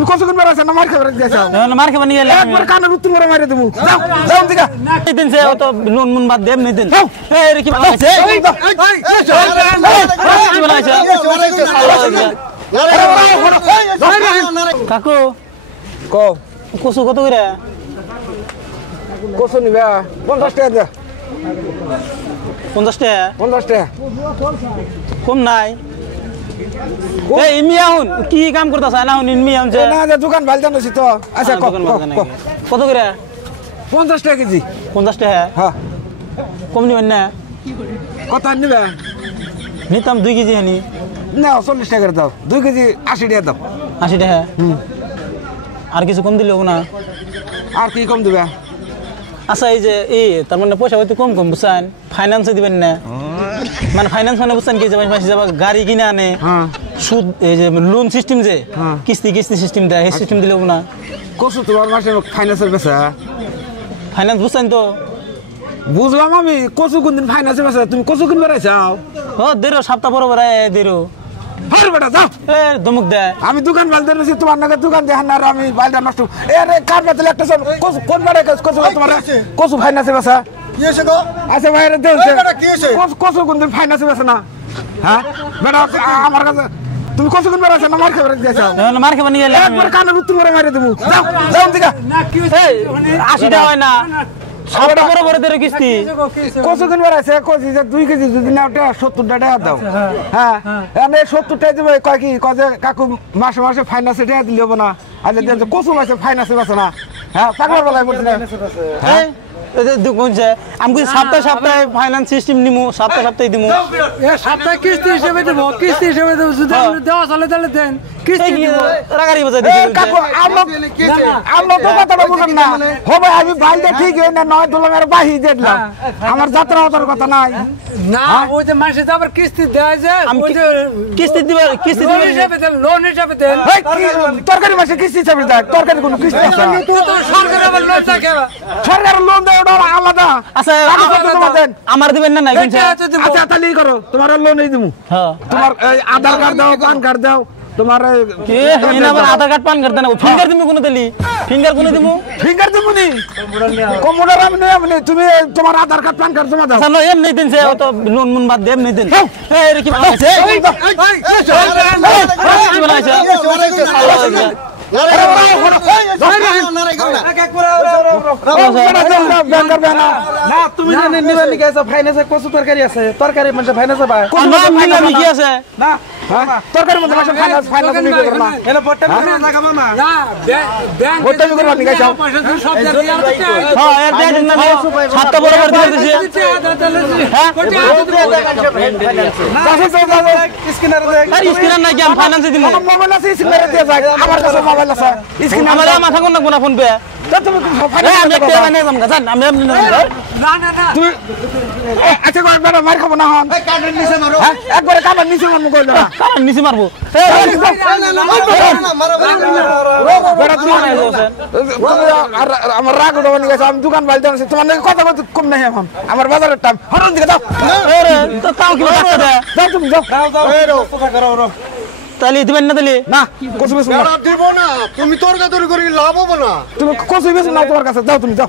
তুমি কতক্ষণ বেড়াছ না মার খাবার দিয়েছো মার খাবার নিয়ে গেলে একবার কানের উত্তর করে মারি দেবো যাও যাও দিকা দিন সে তো নুন মুন বাদ দে এমনি দিন এই রে কি বানাইছে কি বানাইছে কাকু কো কসু কত করে কত নিবা 50 টাকা দে 50 টাকা 50 টাকা কম নাই এই মিয়া হুন কি কাম করতাছ না হুন মিয়া হুন যে না যে দোকান ভাল জানোছি তো আচ্ছা কত করে 50 টাকা কেজি 50 টাকা হ্যাঁ কম নিবেন না কত নিবা নিতাম 2 কেজি হানি না 40 টাকা দাও 2 কেজি 80 টাকা দাও 80 টাকা আর কিছু কম দিলেও না আর কি কম দিবা আচ্ছা এই যে তার মানে পয়সা হয়তো কম কম বুঝছেন ফাইন্যান্সে দিবেন না মানে ফাইন্যান্স মানে বুঝছেন কি যে মাসে যাবা গাড়ি কিনে আনে সুদ এই যে লোন সিস্টেম যে কিস্তি সিস্টেম দেয় এই সিস্টেম দিলেও না কসু তোমার মাসে ফাইন্যান্সের বেচা ফাইন্যান্স বুঝছেন তো বুঝলাম আমি কসু কোন দিন ফাইন্যান্সের বেচা তুমি কসু কোন বেড়াইছাও ও দেরো সপ্তাহ বড় বড় দেরো হর বেটা যাও এ ধমক দেয় আমি দোকান বালতে রয়েছি তোমার নাকি দোকান দেখেন না আমি বালটা নষ্ট আরে কার বাতলে একটা কসু কোন বেড়ে কসু তোমার কসু ফাইন্যান্সের বেচা কি হইছে গো আচ্ছা ভাইরে দেন কি হইছে কসু কোন দিন ফাইন্যান্সের বেচা না হ্যাঁ বেটা আমার কাছে তুমি কসু কোন বেড়াইছ না মার খাবার দিয়েছো মার খাবার নিয়ে গেলে একবার কানের উত্তর করে মারি দেবো যাও যাও দিকা এই 80 টাকা হয় না সবটা বড় বড় দেরো কিস্তি কসু কোন বেড়াইছে কসি যে 2 কেজি যদি না ওটা 70 টাকা দাও হ্যাঁ এনে 70 টাকা দিবে কয় কি কয় যে কাকু মাসে মাসে ফাইন্যান্সে টাকা দিলে হবে না আর যে কসু মাসে ফাইন্যান্সে বেচে না হ্যাঁ পাগলা বলাই বলছ না হ্যাঁ আমি সপ্তাহে ফাইন্যান্স সিস্টেম নিমু সপ্তাহে দিমু সপ্তাহে কিস্তি হিসেবে দেবো কিস্তি হিসেবে দেবো যদি দেওয়া চলে তাহলে দেন কিস্তি রাগারি বাজাই কাকু আমরা তো কথাটা বুঝেন না হবে আমি বাইরে ঠিক হই না নয় তোলা মেরে বাহি দেখলাম আমার যাত্রা হওয়ার কথা নাই না ওই যে মানুষের তো আবার কিস্তি দেয় যে ওই যে কিস্তি দিবার হিসেবে দেন লোন হিসেবে দেন তরকারি মাসে কিস্তি হিসাবে দেয় তরকারি কোনো কিস্তি আছে সরকার আবার লোন থাকে সরকার লোন দেয় ওটা আলাদা আচ্ছা আমার দিবেন না নাই আচ্ছা তাহলে করো তোমার লোনই দিমু তোমার আধার কার্ড দাও পান কার্ড দাও তোমার কি আবার আধার কার্ড পান কার্ড দেন ফিঙ্গার দিমু কোন দিলি ফিঙ্গার কোন দিমু ফিঙ্গার দিমু নি কম্পিউটার আমি তুমি তোমার আধার কার্ড পান কার্ড জমা দাও জানো এমনি দিন সে তো লোন মুন বাদ দে এমনি দিন এই রে কি বানাইছে কি বানাইছে তুমি জানেন নিবানি গেছে ফাইন্যান্সে কত তরকারি আছে তরকারি মানে ফাইন্যান্সে পায় আমি কি আছে না তরকারি মধ্যে মাসে ফাইন্যান্স নিয়ে করো না এলা পট্টা না কামা না ব্যাংক পট্টা করো নি গাইছো সব দিয়ে হ্যাঁ এর দেন না সাতটা বড় বড় দিয়ে দিছে হ্যাঁ স্ক্যানার দে আর স্ক্যানার না কি আমি ফাইন্যান্সে দিমু মোবাইল আছে স্ক্যানার দিয়ে যাক আমার কাছে মোবাইল আছে স্ক্যানার আমার মাথা কোন না ফোন পে তুমি আমি একটা বানিয়ে দাম গাজান আমি এমনি না তুমি আচ্ছা কই বেটা মার খাবো না হন কানের নিচে মারো একবারে কাবার নিচে মারমু কইল না কারণ নিচে মারবো আমার রাগ উঠাবো গেছে আমি দোকান বাড়িতে আনছি তোমার নাকি কথা বলতে কম নাই এখন আমার বাজারের টাইম হরন দিকে দাও তাও কি যাও তুমি যাও তাহলে দিবেন না তাহলে না কচু বেশি দিব না তুমি তরকারি করে লাভ হবো না তুমি কচু বেশি নাও তোমার কাছে যাও তুমি যাও